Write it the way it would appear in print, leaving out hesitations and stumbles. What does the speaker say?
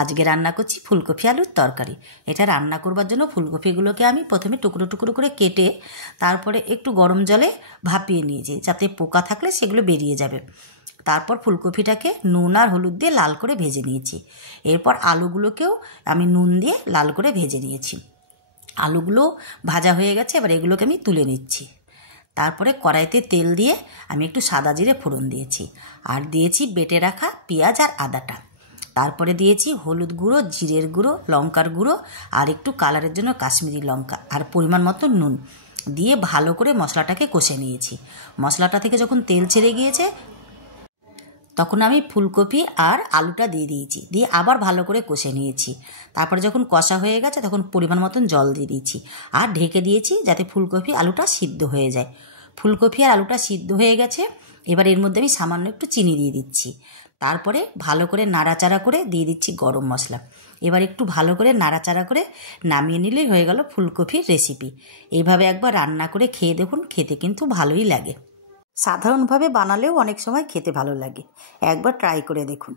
আজকে রান্না করছি ফুলকপি আলুর তরকারি। এটা রান্না করবার জন্য ফুলকপিগুলোকে আমি প্রথমে টুকরো টুকরো করে কেটে তারপরে একটু গরম জলে ভাপিয়ে নিয়েছি, যাতে পোকা থাকলে সেগুলো বেরিয়ে যাবে। তারপর ফুলকপিটাকে নুন আর হলুদ দিয়ে লাল করে ভেজে নিয়েছি। এরপর আলুগুলোকেও আমি নুন দিয়ে লাল করে ভেজে নিয়েছি। আলুগুলো ভাজা হয়ে গেছে, এবার এগুলোকে আমি তুলে নিচ্ছি। তারপরে কড়াইতে তেল দিয়ে আমি একটু সাদা জিরে ফোড়ন দিয়েছি, আর দিয়েছি বেটে রাখা পেঁয়াজ আর আদাটা। তারপরে দিয়েছি হলুদ গুঁড়ো, জিরের গুঁড়ো, লঙ্কার গুঁড়ো আর একটু কালারের জন্য কাশ্মীরি লঙ্কা আর পরিমাণ মতো নুন দিয়ে ভালো করে মশলাটাকে কষে নিয়েছি। মশলাটা থেকে যখন তেল ছেড়ে গিয়েছে তখন আমি ফুলকপি আর আলুটা দিয়ে দিয়েছি, দিয়ে আবার ভালো করে কষে নিয়েছি। তারপরে যখন কষা হয়ে গেছে তখন পরিমাণ মতন জল দিয়ে দিয়েছি আর ঢেকে দিয়েছি, যাতে ফুলকপি আলুটা সিদ্ধ হয়ে যায়। ফুলকপি আর আলুটা সিদ্ধ হয়ে গেছে, এবার এর মধ্যে আমি সামান্য একটু চিনি দিয়ে দিচ্ছি। তারপরে ভালো করে নাড়াচাড়া করে দিয়ে দিচ্ছি গরম মশলা। এবার একটু ভালো করে নাড়াচাড়া করে নামিয়ে নিলেই হয়ে গেল ফুলকপির রেসিপি। এইভাবে একবার রান্না করে খেয়ে দেখুন, খেতে কিন্তু ভালোই লাগে। সাধারণভাবে বানালেও অনেক সময় খেতে ভালো লাগে, একবার ট্রাই করে দেখুন।